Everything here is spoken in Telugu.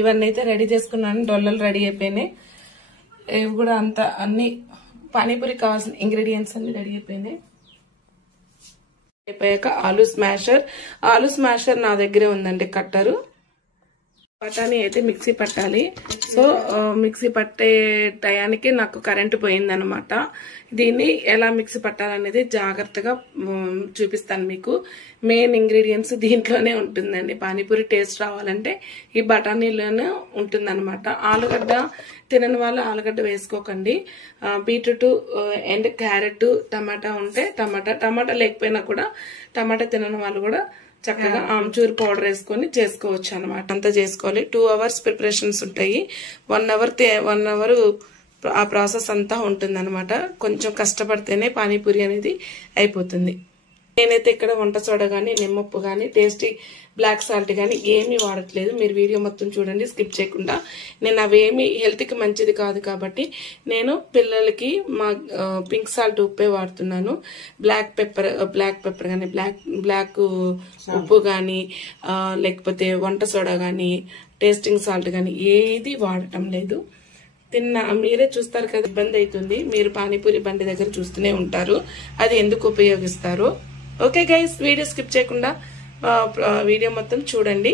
ఇవన్నీ అయితే రెడీ చేసుకున్నాను. డొల్లలు రెడీ అయిపోయినాయి. ఇవి కూడా అంత అన్ని పానీపూరికి కావాల్సిన ఇంగ్రీడియంట్స్ అన్ని రెడీ అయిపోయినాయి. అయిపోయాక ఆలు స్మాషర్ నా దగ్గరే ఉందండి కట్టరు. బఠానీ అయితే మిక్సీ పట్టాలి. సో మిక్సీ పట్టే టయానికి నాకు కరెంటు పోయిందనమాట. దీన్ని ఎలా మిక్సీ పట్టాలనేది జాగ్రత్తగా చూపిస్తాను మీకు. మెయిన్ ఇంగ్రీడియంట్స్ దీంట్లోనే ఉంటుందండి. పానీపూరి టేస్ట్ రావాలంటే ఈ బఠానీలోనే ఉంటుందన్నమాట. ఆలుగడ్డ తినని వాళ్ళు ఆలుగడ్డ వేసుకోకండి. బీట్రూట్ అండ్ క్యారెట్ టమాటా ఉంటే టమాటా లేకపోయినా కూడా టమాటా తినని వాళ్ళు కూడా చక్కగా ఆమ్చూర్ పౌడర్ వేసుకొని చేసుకోవచ్చు అనమాట. అంతా చేసుకోవాలి. 2 hours ప్రిపరేషన్స్ ఉంటాయి. 1 hour ఆ ప్రాసెస్ అంతా ఉంటుంది అనమాట. కొంచెం కష్టపడితేనే పానీపూరి అనేది అయిపోతుంది. నేనైతే ఇక్కడ వంట సోడా గానీ, నిమ్మప్పు గానీ, టేస్టీ బ్లాక్ సాల్ట్ గానీ ఏమీ వాడట్లేదు. మీరు వీడియో మొత్తం చూడండి స్కిప్ చేయకుండా. నేను అవేమి హెల్త్ కి మంచిది కాదు కాబట్టి నేను పిల్లలకి మా పింక్ సాల్ట్ ఉప్పే వాడుతున్నాను. బ్లాక్ పెప్పర్ గానీ, బ్లాక్ ఉప్పు గానీ, లేకపోతే వంట సోడా గానీ, టేస్టింగ్ సాల్ట్ గానీ ఏది వాడటం లేదు. మీరే చూస్తారు కదా, ఇబ్బంది అవుతుంది. మీరు పానీపూరి బండి దగ్గర చూస్తూనే ఉంటారు అది ఎందుకు ఉపయోగిస్తారో. ఓకే గైస్, వీడియో స్కిప్ చేయకుండా వీడియో మొత్తం చూడండి.